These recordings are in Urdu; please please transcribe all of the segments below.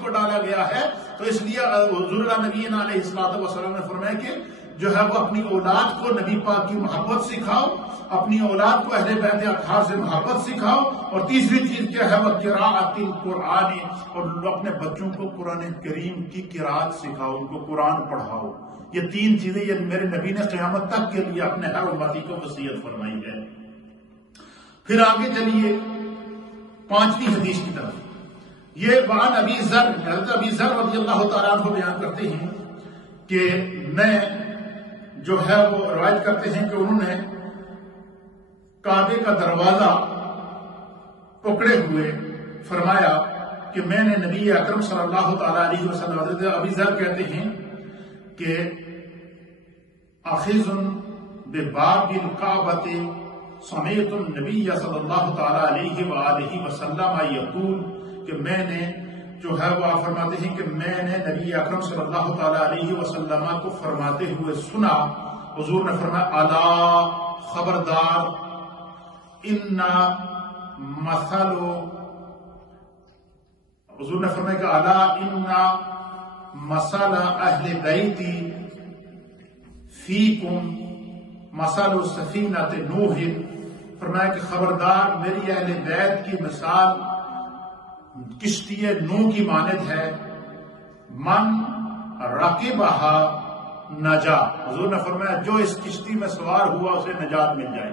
کو ڈالا گیا ہے، تو اس لیے حضور نبی علیہ السلام نے فرمایا کہ جو ہے وہ اپنی اولاد کو نبی پاک کی محبت سکھاؤ، اپنی اولاد کو اہل بیت اطہار سے محبت سکھاؤ، اور تیسری چیز کیا ہے وہ قراءۃ القرآن، اور اپنے بچوں کو قرآن کریم کی قراءت سکھاؤ، ان کو قرآن پڑھاؤ۔ یہ تین چیزیں یہ میرے نبی نے قیامت تک کے لیے اپنے ہر امتی کو وصیت فرمائی ہے۔ پھر آگے چلیے 5ویں حدیث کی طرف۔ یہ وعن ابی ذر، حضرت ابی ذر رضی اللہ تعالیٰ عنہ بیان کرتے ہیں کہ میں جو ہے وہ روایت کرتے ہیں کہ انہوں نے کعبے کا دروازہ پکڑے ہوئے فرمایا کہ میں نے نبی اکرم صلی اللہ تعالیٰ علیہ وسلم، حضرت ابی ذر کہتے ہیں کہ آخذ بباب الکعبۃ سمعت النبی صلی اللہ تعالیٰ علیہ وآلہ وسلم یقول، کہ میں نے جو ہے وہ آپ فرماتے ہیں کہ میں نے نبی اکرم صلی اللہ تعالیٰ علیہ وسلم کو فرماتے ہوئے سنا، حضور نے فرمایا الا خبردار، حضور نے فرمایا کہ الا ان مثل اہل بیتی فیکم مثل سفینۃ نوح، فرمایا کہ خبردار میری اہل بیت کی مثال کشتی نوح کی مانند ہے، من رکبہا نجا، حضور نے فرمایا جو اس کشتی میں سوار ہوا اسے نجات مل جائے۔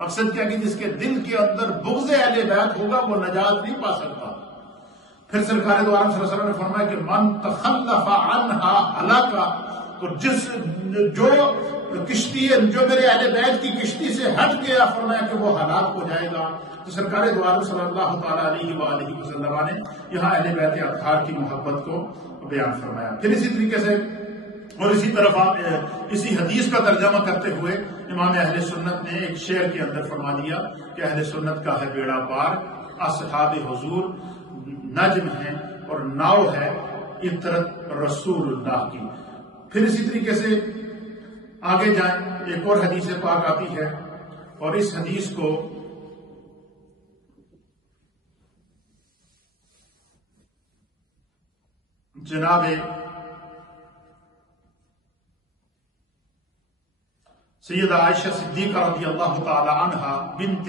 مقصد کیا کہ جس کے دل کے اندر بغض اہل بیت ہوگا وہ نجات نہیں پا سکتا۔ پھر سرکار دو عالم صلی اللہ علیہ وسلم نے فرمایا کہ من تخلف عنہا ہلاکا، تو جو کشتی جو میرے اہل بیت کی کشتی سے ہٹ گیا، فرمایا کہ وہ ہلاک ہو جائے گا۔ تو سرکار دو عالم صلی اللہ تعالیٰ علیہ وآلہ وسلم نے یہاں اہل بیت اطہار کی محبت کو بیان فرمایا۔ پھر اسی طریقے سے اور اسی طرف آپ اسی حدیث کا ترجمہ کرتے ہوئے امام اہل سنت نے ایک شعر کے اندر فرما دیا کہ اہل سنت کا ہے بیڑا پار، اصحاب حضور نجم ہیں اور ناؤ ہے عطرت رسول اللہ کی۔ پھر اسی طریقے سے آگے جائیں، ایک اور حدیث پاک آتی ہے، اور اس حدیث کو جناب سیدہ عائشہ صدیقہ رضی اللہ تعالی عنہ بنت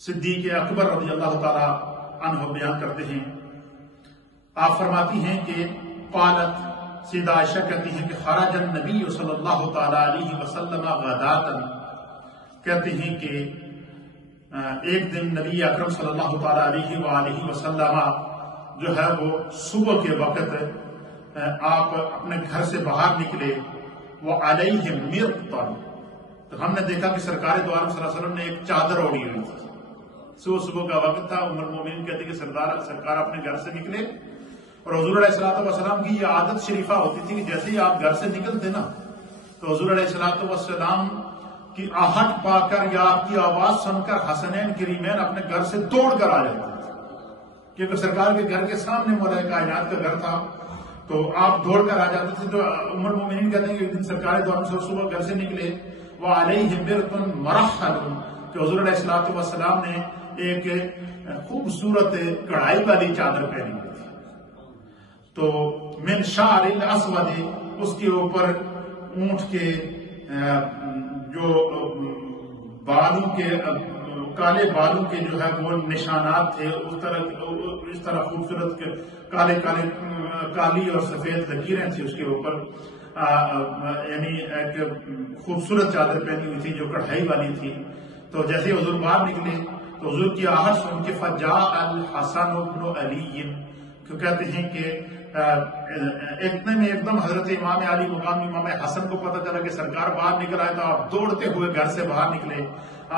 صدیق اکبر رضی اللہ تعالی عنہ بیان کرتے ہیں، آپ فرماتی ہیں کہ قالت، سیدہ عائشہ کہتی ہیں کہ خرج النبی صلی اللہ تعالی علیہ وسلم غداتن، کہتے ہیں کہ ایک دن نبی اکرم صلی اللہ تعالی علیہ وآلہ وسلم جو ہے وہ صبح کے وقت آپ اپنے گھر سے باہر نکلے، وعلیہ مرطن، تو ہم نے دیکھا کہ سرکار دو عالم صلی اللہ علیہ وسلم نے ایک چادر اوڑھی ہوئی تھی۔ صبح کا وقت تھا، ام المومنین کہتے کہ سرکار اپنے گھر سے نکلے، اور حضور علیہ السلام کی یہ عادت شریفہ ہوتی تھی کہ جیسے ہی آپ گھر سے نکلتے نا تو حضور علیہ السلام کی آہٹ پا کر یا آپ کی آواز سن کر حسنین کریمین اپنے گھر سے دوڑ کر آ جاتے تھے، کیونکہ سرکار کے گھر کے سامنے مولا کائنات کا گھر تھا، تو آپ دوڑ کر آ جاتے تھے۔ تو ام المومنین کہتے ہیں کہ ایک دن سرکار دو عالم صبح گھر سے نکلے، وعلیہ مرطن مرحل، کہ حضور علیہ السلام نے ایک خوبصورت کڑھائی والی چادر پہنی ہوئی تھی، تو من شعر الاسود، اس کے اوپر اونٹ کے جو بالوں کے کالے بالوں کے جو ہے وہ نشانات تھے، اس طرح خوبصورت کالی اور سفید لکیریں تھی اس کے اوپر، یعنی ایک خوبصورت چادر پہنی ہوئی تھی جو کڑھائی والی تھی۔ تو جیسے حضور باہر نکلے تو حضور کی آہٹ سن کے فجاء الحسن بن علی، کہتے ہیں کہ اتنے میں ایک دم حضرت امام علی مقام امام حسن کو پتہ چلا کہ سرکار باہر نکل آئے، تو آپ دوڑتے ہوئے گھر سے باہر نکلے۔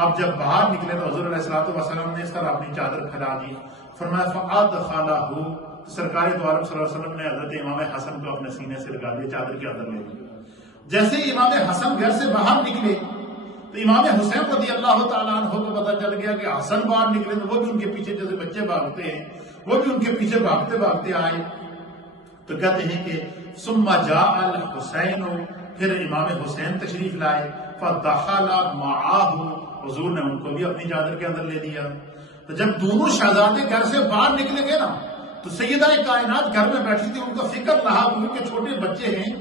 آپ جب باہر نکلے تو حضور علیہ السلام نے اس طرح اپنی چادر پھیلا دی، فرمایا فَأَدْخَلَهُ، سرکار دو عالم صلی اللہ علیہ وسلم نے حضرت امام حسن کو اپنے سینے سے لگا دیا، چادر کی چادر لے لی۔ جیسے ہی امام حسن گھر سے باہر نکلے تو امام حسین رضی اللہ تعالیٰ عنہ کو پتہ چل گیا کہ حسن باہر نکلے، تو وہ بھی ان کے پیچھے جیسے بچے بھاگتے ہیں وہ بھی ان کے پیچھے بھاگتے بھاگتے آئے۔ تو کہتے ہیں کہ ثم جاء الحسین، پھر امام حسین تشریف لائے، فدخل معاہ، حضور نے ان کو بھی اپنی چادر کے اندر لے لیا۔ تو جب دونوں شہزادے گھر سے باہر نکلیں گے نا تو سیدہ کائنات گھر میں بیٹھی تھی، ان کا فکر رہا کہ ان کے چھوٹے بچے ہیں،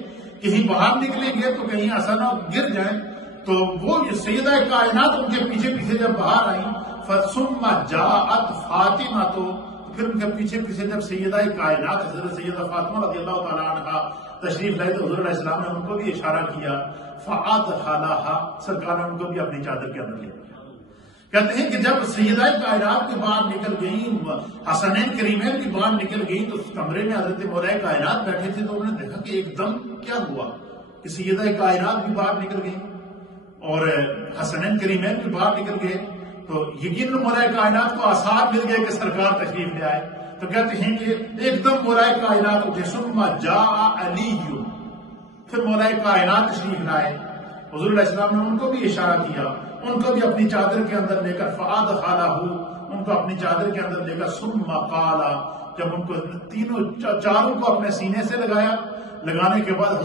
کہیں باہر نکلیں گے تو کہیں آسانہ گر جائیں، تو وہ سیدہ کائنات ان کے پیچھے پیچھے جب باہر آئیں فَثُمَّ جَاءَتْ فاطمہ، تو پھر ان کے پیچھے پیچھے جب سیدہ کائنات حضرت سیدہ فاطمہ رضی اللہ تعالیٰ عنہ تشریف لائے تو حضور علیہ السلام نے ان کو بھی اشارہ کیا، فَأَدْخَلَهَا، سرکار نے ان کو بھی اپنی چادر کے اندر لے لیا۔ کہتے ہیں کہ جب سیدہ کائنات بھی باہر نکل گئی، حسنین کریمین بھی باہر نکل گئی، تو اس کمرے میں حضرت مولا کائنات بیٹھے تھے، تو انہوں نے دیکھا کہ ایک دم کیا ہوا کہ سیدہ کائنات بھی باہر نکل گئی اور حسنین کریمین بھی باہر نکل گئے، تو یقیناً مولا کائنات کو آثار مل گئے کہ سرکار تشریف لے آئے۔ تو کہتے ہیں کہ ایک دم مولا کائنات اٹھے، ثم جاء علی، پھر مولا کائنات تشریف لائے، حضور علیہ السلام نے ان کو بھی اشارہ کیا، ان کو بھی اپنی چادر کے اندر لے کر فَأَدْخَلَهُ، ان کو اپنی چادر کے اندر لے کر ثم قَالَ، جب ان کو چاروں کو اپنے سینے سے لگایا، لگانے کے بعد